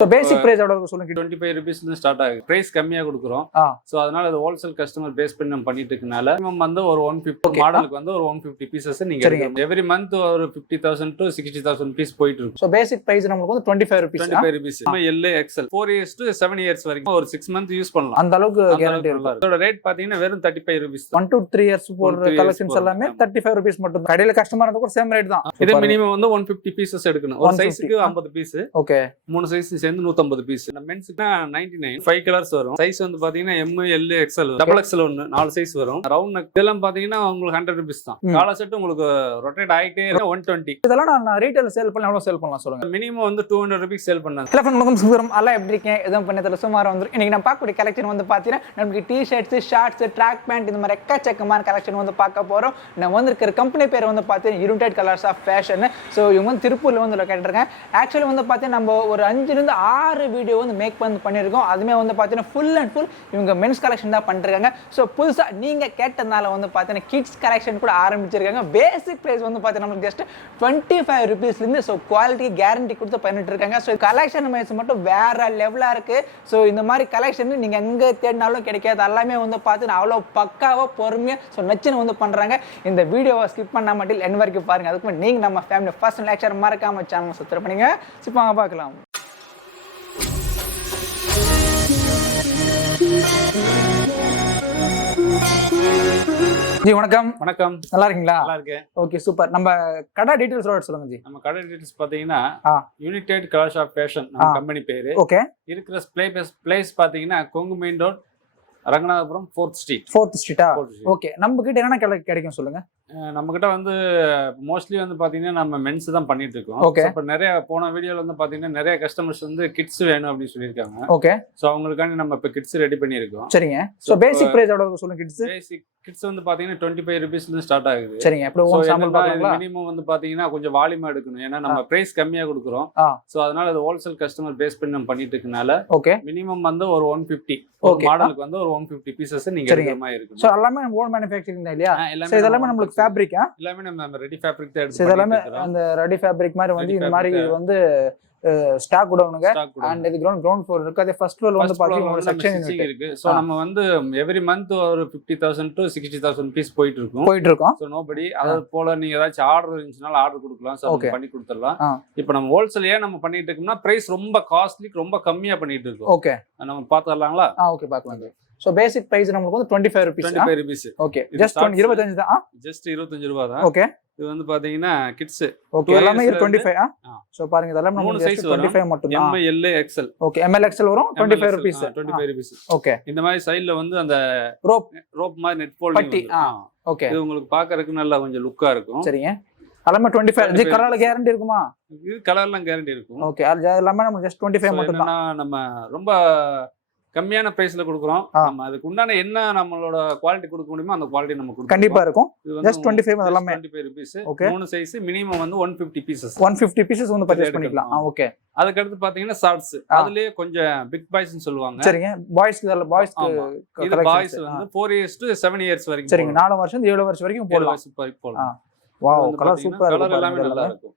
So basic price எவ்வளவு இருக்கு சொல்லுங்க. 25 rupees ல ஸ்டார்ட் ஆகுது. பிரைஸ் கம்மியா கொடுக்குறோம். சோ அதனால அது ஹோல்சேல் கஸ்டமர் பேஸ் பண்ணி நம்ம பண்ணிட்டு இருக்கனால மினிமம் வந்து ஒரு 150 மாடலுக்கு வந்து ஒரு 150 பீசஸ் நீங்க எடுக்கணும். எவ்ரி மந்த் ஒரு 50,000 to 60,000 பீஸ் போயிட்டு இருக்கு. சோ பேசிக் பிரைஸ் நமக்கு வந்து 25 rupees. 25 rupees. L XL 4 years to 7 years வரைக்கும் ஒரு 6 month யூஸ் பண்ணலாம். அந்த அளவுக்கு கேரண்டி இருக்கு. அதோட ரேட் பாத்தீங்கன்னா வெறும் 35 rupees. 1 to 3 years போற கலெக்ஷன்ஸ் எல்லாமே 35 rupees மட்டும் தான். கடையில கஸ்டமர் அந்த கூட சேம் ரேட் தான். இது மினிமம் வந்து 150 பீசஸ் எடுக்கணும். ஒரு சைஸ்க்கு 50 பீஸ். ஓகே. மூணு சைஸ் சேர்ந்து 150 பீஸ். மென்ஸ்க்கு 99 5 கலர்ஸ் வரும். சைஸ் வந்து பாத்தீங்கன்னா M L XL double XL ஒன்னு 4 சைஸ் வரும். ரவுண்ட் நெக் இதெல்லாம் பாத்தீங்கன்னா உங்களுக்கு 100 rupees தான். காலர் செட் உங்களுக்கு ரொட்டேட் ஆயிட்டே இருக்கு 120. இதெல்லாம் நான் ரீட்டைல் சேல் பண்ண எவ்வளவு சேல் பண்ணலாம் சொல்லுங்க. மினிமம் வந்து 200 rupees சேல் பண்ணலாம். ஹலோ ஃப்ரெண்ட்ஸ், வணக்கம். சுந்தரம் எல்லாம் எப்படி இருக்கீங்க? எதுவும் பண்ணதுல சுமாரா வந்து இன்னைக்கு நான் பார்க்கக்கூடிய கலெக்ஷன் வந்து பாத்தீங்கன்னா நமக்கு டி-ஷர்ட்ஸ், ஷார்ட்ஸ், ட்ராக் பேண்ட் இந்த மாதிரி எக்கச்சக்கமான கலெக்ஷன் வந்து பார்க்க போறோம். நான் வந்து இருக்கிற கம்பெனி பேர் வந்து பாத்தீங்கன்னா United Colors of Fashion. So இவங்க வந்து திருப்பூர்ல வந்து லொக்கேட் இருக்காங்க. ஆக்சுவலி வந்து பாத்தீங்கன்னா நம்ம ஒரு 5 to 6 வீடியோ வந்து மேக் பண்ணியிருக்கோம். அதுமே வந்து பார்த்தீங்கன்னா ஃபுல் அண்ட் ஃபுல் இவங்க மென்ஸ் கலெக்ஷன் தான் பண்ணிருக்காங்க. ஸோ புதுசாக நீங்கள் கேட்டதுனால வந்து பார்த்தீங்கன்னா கிட்ஸ் கலெக்ஷன் கூட ஆரம்பிச்சிருக்காங்க. பேசிக் ப்ரைஸ் வந்து பார்த்தீங்கன்னா நமக்கு ஜஸ்ட் 25 rupeesலேருந்து ஸோ குவாலிட்டி கேரண்டி கொடுத்து பண்ணிட்டு இருக்காங்க. ஸோ கலெக்ஷன் மைஸ் மட்டும் வேற லெவலாக இருக்குது. ஸோ இந்த மாதிரி கலெக்ஷன் நீங்கள் எங்கே தேடினாலும் கிடைக்காது. எல்லாமே வந்து பார்த்தீங்கன்னா அவ்வளோ பக்காவாக பொறுமையாக ஸோ நச்சுன்னு வந்து பண்ணுறாங்க. இந்த வீடியோவை ஸ்கிப் பண்ண மாட்டேன் என் வரைக்கும் பாருங்கள். அதுக்கு நீங்கள் நம்ம ஃபேமிலி ஃபர்ஸ்ட் லேக்சர் மறக்காம சேனல் சப்ஸ்கிரைப் பண்ணுங்க. சிப்பாங்க பார்க்கலாம். ஜி வணக்கம். வணக்கம். நல்லா இருக்கீங்களா? நல்லா இருக்கேன். Okay, super. நம்ம கடை டீடைல்ஸ் சொல்லுங்க ஜி. நம்ம கடை டீடைல்ஸ் பாத்தீங்கன்னா யுனைடெட் கலர்ஸ் ஆஃப் ஃபேஷன் நம்ம கம்பெனி பேரு. ஓகே. இருக்கிற பிளேஸ் பாத்தீங்கன்னா Kongu main road, Ranganathapuram 4th Street. 4th Street. Okay. நம்ம கிட்ட என்னென்ன கிடைக்கும் சொல்லுங்க. நம்ம கிட்ட வந்து மோஸ்ட்லி வந்து பாத்தீங்கன்னா நம்ம மென்ஸ் தான் பண்ணிட்டு இருக்கோம். இப்ப நிறைய போன வீடியோல வந்து பாத்தீங்கன்னா நிறைய கஸ்டமர்ஸ் வந்து கிட்ஸ் வேணும் அப்படின்னு சொல்லியிருக்காங்க. ஓகே. சோ அவங்களுக்காண்டி நம்ம இப்ப கிட்ஸ் ரெடி பண்ணிருக்கோம். சரிங்க. சோ பேசிக் பிரைஸ் எவ்வளவு சொல்லுங்க கிட்ஸ்? பேசிக் கிட்ஸ் வந்து பாத்தீங்கன்னா 25 rupeesல இருந்து ஸ்டார்ட் ஆகுது. சரிங்க. அப்போ சாம்பிள் பார்க்கலாமா? மினிமம் வந்து பாத்தீங்கன்னா கொஞ்சம் வால்யூமா எடுக்கணும். ஏன்னா நம்ம பிரைஸ் கம்மியா கொடுக்குறோம். சோ அதனால அது ஹோல்சேல் கஸ்டமர் பேஸ் பண்ணி நம்ம பண்ணிட்டு இருக்கனால ஓகே மினிமம் வந்து ஒரு 150 ஒரு மாடலுக்கு வந்து ஒரு 150 பீசஸ் நீங்க எடுக்கிற மாதிரி இருக்கும். சோ எல்லாமே ஓன் மேனுஃபேக்சரிங் தான் இல்லையா? சோ இதெல்லாம் நமக்கு ஃபேப்ரிக்கா? எல்லாமே நம்ம ரெடி ஃபேப்ரிக் தான் எடுத்து இதெல்லாம் அந்த ரெடி ஃபேப்ரிக் மாதிரி வந்து இந்த மாதிரி வந்து ஸ்டாக் குடோனுங்க. அண்ட் இது கிரவுண்ட் ஃப்ளோர் இருக்கு. அதே ஃபர்ஸ்ட் ஃப்ளோர் வந்து பாத்தீங்கன்னா ஒரு செக்ஷன் இருக்கு. சோ நம்ம வந்து எவ்ரி மந்த் ஒரு 50,000 to 60,000 பீஸ் போயிட்டு இருக்கோம். சோ நோபடி அது போல நீங்க ஏதாச்சும் ஆர்டர் இருந்துச்சுனால ஆர்டர் கொடுக்கலாம். சோ பண்ணி கொடுத்துடலாம். இப்போ நம்ம ஹோல்சேல் நம்ம பண்ணிட்டு இருக்கோம்னா பிரைஸ் ரொம்ப காஸ்ட்லி ரொம்ப கம்மியா பண்ணிட்டு இருக்கோம். ஓகே. நம்ம பாத்துறலாங்களா? ஓகே, பார்க்கலாம். சோ பேசிக் பிரைஸ் நமக்கு வந்து 25 rupees. 25 rupees. ஓகே. ஜஸ்ட் 25 தான். ஜஸ்ட் 25 ரூபாய் தான். ஓகே. இது வந்து பாத்தீங்கன்னா கிட்ஸ். ஓகே. எல்லாமே 25. சோ பாருங்க இதெல்லாம் நமக்கு 25 மட்டும் தான். M L XL. Okay. M L XL வரும் 25 rupees. 25 rupees. ஓகே. இந்த மாதிரி சைடுல வந்து அந்த ரோப் மாதிரி நெட் பட்டி. ஓகே. இது உங்களுக்கு பார்க்கிறதுக்கு நல்லா கொஞ்சம் லுக்கா இருக்கும். சரிங்க. எல்லாமே 25. இது கலர்ல கேரண்டி இருக்குமா? இது கலர்லாம் கேரண்டி இருக்கும். ஓகே. எல்லாமே நமக்கு ஜஸ்ட் 25 மட்டும் தான். நம்ம ரொம்ப கம்மியான பிரைஸ்ல கொடுக்குறோம். நம்ம அதுக்கு உண்டான என்ன நம்மளோட குவாலிட்டி கொடுக்க முடியுமோ அந்த குவாலிட்டி நம்ம கொடுக்கணும். கண்டிப்பா இருக்கும். ஜஸ்ட் 25 எல்லாமே 25 rupees. ஓகே. மூணு சைஸ் மினிமம் வந்து 150 பீசஸ். 150 பீசஸ் வந்து பர்ச்சேஸ் பண்ணிக்கலாம். ஓகே. அதுக்கு அடுத்து பாத்தீங்கன்னா ஷார்ட்ஸ். அதுலயே கொஞ்சம் பிக் பாய்ஸ்னு சொல்லுவாங்க. சரிங்க. பாய்ஸ்க்கு இது பாய்ஸ் வந்து 4 years to 7 years வரைக்கும். சரிங்க. 4 வருஷம் 7 வருஷம் வரைக்கும் போடலாம். போடலாம். வாவ், கலர் சூப்பரா இருக்கு. கலர் எல்லாமே நல்லா இருக்கும்.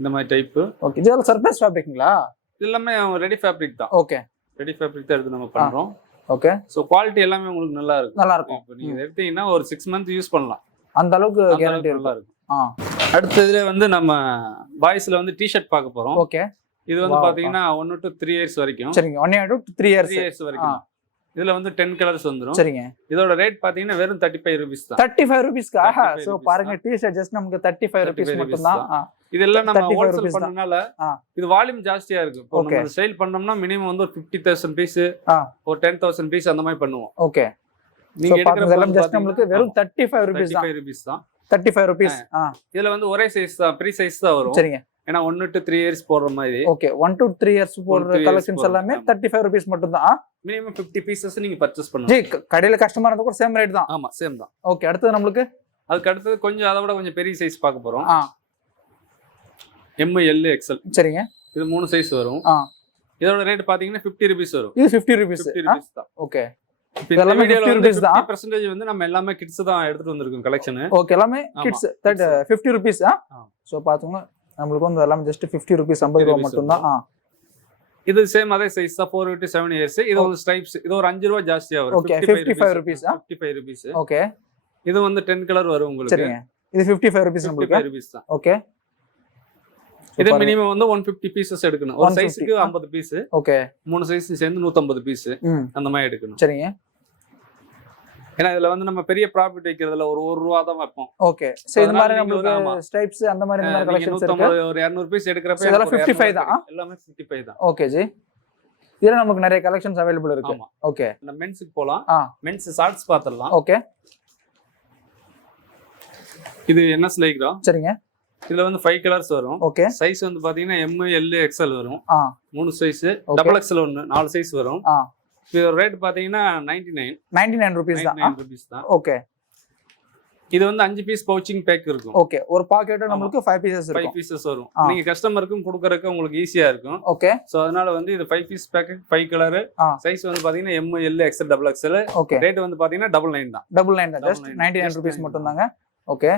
இந்த மாதிரி டைப். ஓகே. இதெல்லாம் சர்ப்ரைஸ் ஃபேப்ரிக்ங்களா? இது எல்லாமே ரெடி ஃபேப்ரிக் தான். ஓகே. ரெடி ஃபேப்ரிக் தான் எடுத்து நம்ம பண்றோம். ஓகே. சோ குவாலிட்டி எல்லாமே உங்களுக்கு நல்லா இருக்கும். நல்லா இருக்கும். இப்போ நீங்க எடுத்தீங்கன்னா ஒரு 6 month யூஸ் பண்ணலாம். அந்த அளவுக்கு கேரண்டி நல்லா இருக்கும். அடுத்ததுல வந்து நம்ம பாய்ஸ்ல வந்து டி-ஷர்ட் பார்க்க போறோம். ஓகே. இது வந்து பாத்தீங்கன்னா 1 to 3 years வரைக்கும். சரிங்க. 1 to 3 years வரைக்கும். இதுல வந்து 10 கலர்ஸ் வந்துரும். சரிங்க. இதோட ரேட் பாத்தீங்கன்னா வெறும் 35 rupees தான். 35 rupeesக்கா? சோ பாருங்க டி-ஷர்ட் ஜஸ்ட் நமக்கு 35 rupees மட்டும் தான். இதெல்லாம் நம்ம ஹோல்சேல் பண்றனால இது வால்யூம் ஜாஸ்தியா இருக்கு. இப்போ நம்ம சேல் பண்ணோம்னா மினிமம் வந்து ஒரு 50,000 பீஸ் ஒரு 10,000 பீஸ் அந்த மாதிரி பண்ணுவோம். ஓகே. நீங்க எடுக்கறதெல்லாம் ஜஸ்ட் நமக்கு வெறும் 35 rupees தான். 35 rupees தான். 35 rupees. இதுல வந்து ஒரே சைஸ் தான், ஃப்ரீ சைஸ் தான் வரும். சரிங்க. ஏன்னா 1 to 3 years போடுற மாதிரி. ஓகே. 1 to 3 years போடுற கலெக்ஷன்ஸ் எல்லாமே 35 rupees மட்டும் தான். மினிமம் 50 பீசஸ் நீங்க பர்ச்சேஸ் பண்ணலாம். ஜி கடையில கஸ்டமர் அந்த கூட சேம் ரேட் தான். ஆமா, சேம் தான். ஓகே. அடுத்து நமக்கு அதுக்கு அடுத்து கொஞ்சம் அதை விட கொஞ்சம் பெரிய சைஸ் பார்க்க போறோம். M L XL. சரிங்க. இது 3 சைஸ் வரும். இதோட ரேட் பாத்தீங்கன்னா 50 rupees வரும். இது 50 rupees. 50 rupees தான். ஓகே. இதெல்லாம் 50 rupees தான். 50% வந்து நம்ம எல்லாமே கிட்ஸ் தான் எடுத்துட்டு வந்திருக்கோம் கலெக்ஷன். ஓகே. எல்லாமே கிட்ஸ். 50 rupees. சோ பாத்துங்க நமக்கு வந்து எல்லாமே ஜஸ்ட் 50 rupees 50 ரூபாய் மட்டும் தான். இது சேம் அதே சைஸ் தான் 4 to 7 இயர்ஸ். இது வந்து ஸ்ட்ரைப்ஸ். இது ஒரு 5 ரூபாய் ஜாஸ்தியா வரும். Okay 55 rupees 55 rupees. ஓகே இது வந்து 10 கலர் வரும் உங்களுக்கு. சரிங்க. இது 55 ரூபீஸ் உங்களுக்கு. 55 ரூபீஸ் தான். ஓகே. இது மினிமம் வந்து 150 பீசஸ் எடுக்கணும். ஒரு சைஸ்க்கு 50 பீஸ். ஓகே. மூணு சைஸ் சேர்ந்து 150 பீஸ் அந்த மாதிரி எடுக்கணும். சரிங்க. ஏன்னா இதுல வந்து நம்ம பெரிய ப்ராஃபிட் வைக்கிறதுல ஒரு 1 ரூபா தான் வைப்போம். ஓகே. சோ இந்த மாதிரி நமக்கு ஸ்ட்ரைப்ஸ் அந்த மாதிரி கலெக்ஷன்ஸ் இருக்கு. ஒரு 200 பீஸ் எடுக்கறப்ப இதெல்லாம் 55 தான். எல்லாமே 55 தான். Okay G. இதுல நமக்கு நிறைய கலெக்ஷன்ஸ் அவேilable இருக்கு. ஓகே. நம்ம மென்ஸ்க்கு போலாம். மென்ஸ் ஷார்ட்ஸ் பாத்துறலாம். ஓகே. இது NS லைக்ரா. சரிங்க. இதுல வந்து 5 கலர்ஸ் வரும். ஓகே. சைஸ் வந்து பாத்தீங்கன்னா M, L, XL வரும். 3 சைஸ். டபுள் XL ஒன்னு 4 சைஸ் வரும். இது ரேட் பாத்தீங்கன்னா 99 ரூபீஸ் தான். 99 ரூபீஸ் தான். ஓகே. இது வந்து 5 பீஸ் பவுச்சிங் பேக் இருக்கும். ஓகே. ஒரு பாக்கெட் நமக்கு 5 பீசஸ் இருக்கும். 5 பீசஸ் வரும். நீங்க கஸ்டமருக்கும் கொடுக்கறதுக்கு உங்களுக்கு ஈஸியா இருக்கும். ஓகே. சோ அதனால வந்து இது 5 பீஸ் பேக்கெட் 5 கலர். சைஸ் வந்து பாத்தீங்கன்னா M, L, XL, double XL. Okay. Rate வந்து பாத்தீங்கன்னா 99 தான். 99 தான். ஜஸ்ட் 99 ரூபீஸ் மட்டும் தாங்க. ஓகே.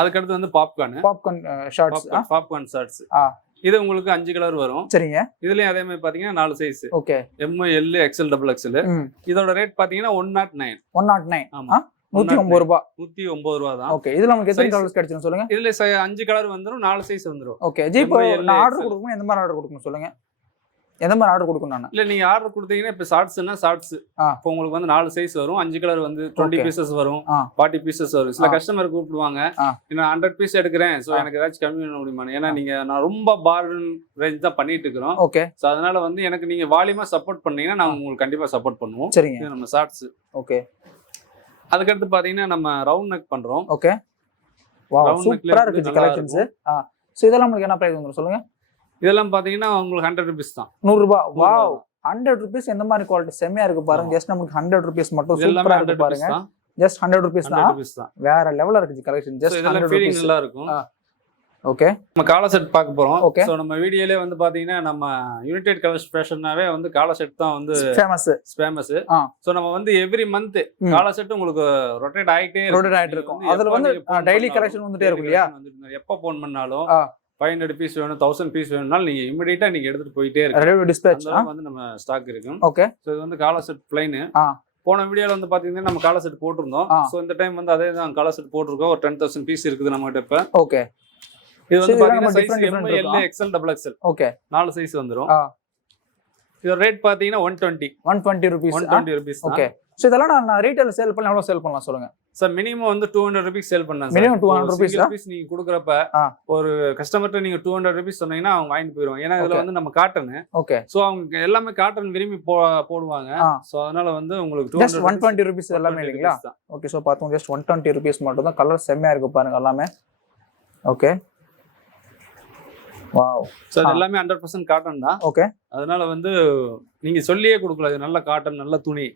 அதுக்கு அடுத்து வந்து பாப்கார்ன் ஷார்ட்ஸ். Popcorn shorts. இது உங்களுக்கு 5 கலர் வரும். சரிங்க. இதுலயும் அதே மாதிரி பாத்தீங்கன்னா 4 size. Okay. M, L, XL, double XL. இதோட ரேட் பாத்தீங்கன்னா 109. 109. ஆமா. 109 ரூபாய். 109 ரூபாய் தான். ஓகே. இதுல நமக்கு எத்தனை கலர்ஸ் கிடைச்சுன்னு சொல்லுங்க. இதுல 5 கலர் வந்துரும், 4 சைஸ் வந்துரும். ஓகே. ஜி இப்போ நான் ஆர்டர் கொடுக்கணும், எந்த மாதிரி ஆர்டர் கொடுக்கணும் சொல்லுங்க. எந்த மாதிரி ஆர்டர் கொடுக்கணும் நான்? இல்ல நீங்க ஆர்டர் கொடுத்தீங்கன்னா இப்ப ஷார்ட்ஸ்னா ஷார்ட்ஸ். இப்போ உங்களுக்கு வந்து 4 சைஸ் வரும், 5 கலர் வந்து 20 பீசஸ் வரும், 40 பீசஸ் வரும். சில கஸ்டமர் கூப்பிடுவாங்க, நான் 100 பீஸ் எடுக்கிறேன், சோ எனக்கு ஏதாச்சும் கம்மி பண்ண முடியுமா? ஏன்னா நீங்க நான் ரொம்ப பார்கன் ரேஞ்ச் தான் பண்ணிட்டு இருக்கிறோம். ஓகே. சோ அதனால வந்து எனக்கு நீங்க வால்யூமா சப்போர்ட் பண்ணீங்கன்னா நான் உங்களுக்கு கண்டிப்பா சப்போர்ட் பண்ணுவோம். சரிங்க. இது நம்ம ஷார்ட்ஸ். ஓகே. அதுக்கு அடுத்து பாத்தீங்கன்னா நம்ம ரவுண்ட் நெக் பண்றோம். ஓகே. வாவ், சூப்பரா இருக்கு கலெக்ஷன்ஸ். சோ இதெல்லாம் உங்களுக்கு என்ன பிரைஸ் வந்துரும் சொல்லுங்க. இதெல்லாம் பாத்தீங்கன்னா உங்களுக்கு 100 ரூபீஸ் தான். 100 ரூபாய். Wow, 100 rupees. எந்த மாதிரி குவாலிட்டி செமையா இருக்கு பாருங்க. ஜஸ்ட் நமக்கு 100 ரூபீஸ் மட்டும் சூப்பரா இருக்கு பாருங்க. ஜஸ்ட் 100 ரூபீஸ் தான். வேற லெவல்ல இருக்கு கலெக்ஷன். Just 100 rupees. நல்லா இருக்கும். ஓகே. நம்ம காலர் செட் பார்க்க போறோம். ஓகே. சோ நம்ம வீடியோலயே வந்து பாத்தீங்கன்னா நம்ம யுனைடெட் கலர்ஸ் ஃபேஷன்னாவே வந்து காலர் செட் தான் வந்து ஃபேமஸ். சோ நம்ம வந்து எவ்ரி மந்த் காலர் செட் உங்களுக்கு ரொட்டேட் ஆயிட்டே இருக்கும். அதுல வந்து டெய்லி கலெக்ஷன் வந்துட்டே இருக்கும் இல்லையா? எப்ப போன் பண்ணாலும் 500 பீஸ் வேணும், 1000 பீஸ் வேணும்னாலும் நீங்க இமிடியேட்டா நீங்க எடுத்துட்டு போயிட்டே இருக்கு. வந்து நம்ம ஸ்டாக் இருக்கு. ஓகே. சோ இது வந்து காலர் செட் பிளைன். போன வீடியோல வந்து பாத்தீங்கன்னா நம்ம காலர் செட் போட்டிருந்தோம். சோ இந்த டைம் வந்து அதே தான் காலர் செட் போட்டிருக்கோம். ஒரு 10,000 பீஸ் இருக்குது நம்ம கிட்ட இப்ப. ஓகே. இது வந்து பாத்தீங்கன்னா size M, L, XL, double XL. Okay. 4 size வந்துரும். இதோட ரேட் பாத்தீங்கன்னா 120 ரூபீஸ். 120 ரூபீஸ். ஓகே. சோ இதெல்லாம் நான் ரீட்டைல் சேல் பண்ண எவ்வளவு சேல் பண்ணலாம் சொல்லுங்க. சார் மினிமம் வந்து 200 ரூபீஸ் சேல் பண்ணலாம். மினிமம் 200 ரூபீஸ் நீங்க கொடுக்கறப்ப ஒரு கஸ்டமர்ட்ட நீங்க 200 ரூபீஸ் சொன்னீங்கன்னா அவங்க வாங்கிட்டு போயிடுவாங்க. ஏன்னா இதுல வந்து நம்ம காட்டன். ஓகே. சோ அவங்க எல்லாமே காட்டன் விரும்பி போடுவாங்க. சோ அதனால வந்து உங்களுக்கு ஜஸ்ட் 120 ரூபீஸ் எல்லாமே இல்லீங்களா? ஓகே. சோ பாத்தோம் ஜஸ்ட் 120 ரூபீஸ் மட்டும் தான். கலர் செமையா இருக்கு பாருங்க எல்லாமே. ஓகே. வாவ். சோ எல்லாமே 100% காட்டன் தான். ஓகே. அதனால வந்து நீங்க சொல்லியே கொடுக்கலாம், இது நல்ல காட்டன், நல்ல துணி,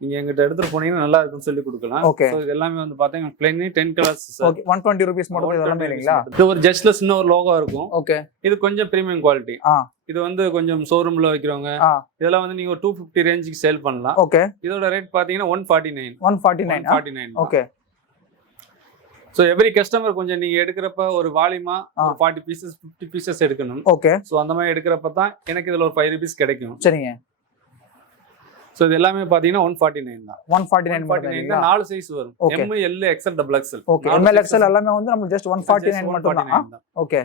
நீங்க எங்கிட்ட எடுத்துட்டு போனீங்கன்னா நல்லா இருக்கும்னு சொல்லி கொடுக்கலாம். சோ இது எல்லாமே வந்து பாத்தீங்கன்னா பிளைன் 10 கலர்ஸ். ஓகே. 120 ரூபீஸ் மட்டும் இதெல்லாம் இல்லீங்களா? இது ஒரு ஜஸ்ட்லெஸ் இன்னொரு லோகோ இருக்கும். ஓகே. இது கொஞ்சம் பிரீமியம் குவாலிட்டி. இது வந்து கொஞ்சம் ஷோரூம்ல வைக்கிறவங்க இதெல்லாம் வந்து நீங்க ஒரு 250 ரேஞ்சுக்கு சேல் பண்ணலாம். ஓகே. இதோட ரேட் பாத்தீங்கன்னா 149. ஓகே. சோ எவ்ரி கஸ்டமர் கொஞ்சம் நீங்க எடுக்கிறப்ப ஒரு வால்யூமா 40 பீசஸ் 50 பீசஸ் எடுக்கணும். ஓகே. சோ அந்த மாதிரி எடுக்கிறப்ப தான் எனக்கு இதுல ஒரு 5 ரூபீஸ் கிடைக்கும். சரிங்க. சோ இது எல்லாமே பாத்தீங்கன்னா 149 தான். 149 தான். 4 சைஸ் வரும். M, L, XL, double XL. Okay. M, L, XL எல்லாமே வந்து நம்ம ஜஸ்ட் 149 மட்டும் தான். ஓகே.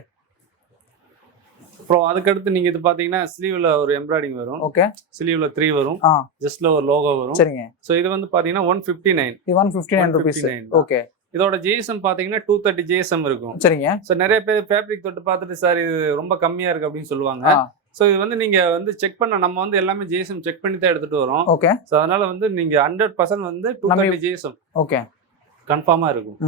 அப்புறம் அதுக்கு அடுத்து நீங்க இது பாத்தீங்கன்னா ஸ்லீவ்ல ஒரு எம்ப்ராய்டிங் வரும். ஓகே. ஸ்லீவ்ல 3 வரும். ஜஸ்ட்ல ஒரு லோகோ வரும். சரிங்க. சோ இது வந்து பாத்தீங்கன்னா 159. இது 159 ரூபீஸ். ஓகே. இதோட ஜிஎஸ்எம் பாத்தீங்கன்னா 230 ஜிஎஸ்எம் இருக்கும். சரிங்க. சோ நிறைய பேர் ஃபேப்ரிக் தொட்டு பார்த்துட்டு சார் இது ரொம்ப கம்மியா இருக்கு அப்படின்னு சொல்லுவாங்க. சோ இது வந்து நீங்க வந்து செக் பண்ண நம்ம வந்து எல்லாமே ஜிஎஸ்எம் செக் பண்ணி தான் எடுத்துட்டு வரோம். ஓகே. சோ அதனால வந்து நீங்க 100% வந்து 230 ஜிஎஸ்எம் ஓகே கன்ஃபார்மா இருக்கும்.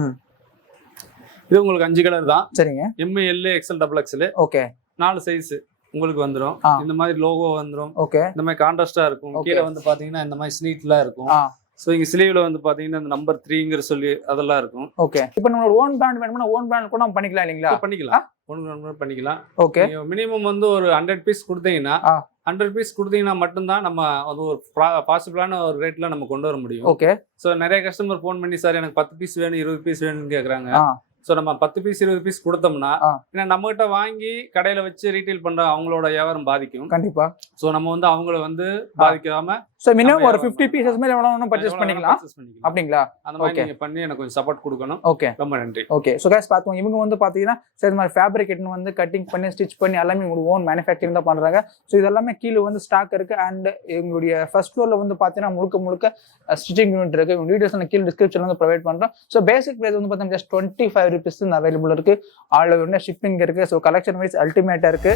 இது உங்களுக்கு 5 கலர் தான். சரிங்க. M, L, XL, double XL. Okay. 4 size உங்களுக்கு வந்துரும். இந்த மாதிரி லோகோ வந்துரும். ஓகே. இந்த மாதிரி கான்ட்ராஸ்டா இருக்கும். கீழ வந்து பாத்தீங்கன்னா இந்த மாதிரி ஸ்லீட்லாம் இருக்கும். சோ இங்க ஸ்லீவ்ல வந்து பாத்தீங்கன்னா இந்த நம்பர் 3ங்கற சொல்லி அதெல்லாம் இருக்கும். ஓகே. இப்போ நம்ம ஓன் பிராண்ட் வேணும்னா ஓன் பிராண்ட் கூட நம்ம பண்ணிக்கலாம் இல்லீங்களா? பண்ணிக்கலாம். ஓன் பிராண்ட் பண்ணிக்கலாம். ஓகே. மினிமம் வந்து ஒரு 100 பீஸ் கொடுத்தீங்கன்னா 100 பீஸ் கொடுத்தீங்கன்னா மட்டும் தான் நம்ம அது ஒரு பாசிபிளான ஒரு ரேட்ல நம்ம கொண்டு வர முடியும். ஓகே. சோ நிறைய கஸ்டமர் ஃபோன் பண்ணி சார் எனக்கு 10 பீஸ் வேணும் 20 பீஸ் வேணும்னு கேக்குறாங்க. ஸோ நம்ம 10 பீஸ் 20 பீஸ் கொடுத்தோம்னா ஏன்னா நம்ம கிட்ட வாங்கி கடையில வச்சு ரீட்டைல் பண்ற அவங்களோட வியாபாரம் பாதிக்கும். கண்டிப்பா. ஸோ நம்ம வந்து அவங்கள வந்து பாதிக்காம சோ மினிமம் ஒரு 50 பீசஸ் மேல எவ்வளவு பர்ச்சேஸ் பண்ணிக்கலாம் அப்படிங்களா? அந்த மாதிரி நீங்க பண்ணி எனக்கு கொஞ்சம் சப்போர்ட் கொடுக்கணும். ஓகே, ரொம்ப நன்றி. ஓகே, சோ गाइस பாத்தோம் இவங்க வந்து பாத்தீங்கன்னா சரி மாதிரி ஃபேப்ரிகேட்னு வந்து கட்டிங் பண்ணி ஸ்டிச் பண்ணி எல்லாமே உங்களுக்கு ஓன் மேனுஃபேக்சரிங் தான் பண்றாங்க. சோ இதெல்லாமே கீழ வந்து ஸ்டாக் இருக்கு. அண்ட் எங்களுடைய ஃபர்ஸ்ட் ஃப்ளோர்ல வந்து பாத்தீங்கன்னா முழுக்க ஸ்டிச்சிங் யூனிட் இருக்கு. உங்க டீடைல்ஸ் நான் கீழ டிஸ்கிரிப்ஷன்ல வந்து ப்ரொவைட் பண்றோம். சோ பேசிக் பிரைஸ் வந்து பாத்தீங்கன்னா just 25 rupees அவைலபிள் இருக்கு. ஆல் ஓவர் இந்தியா ஷிப்பிங் இருக்கு. சோ கலெக்ஷன் வைஸ் அல்டிமேட்டா இருக்கு.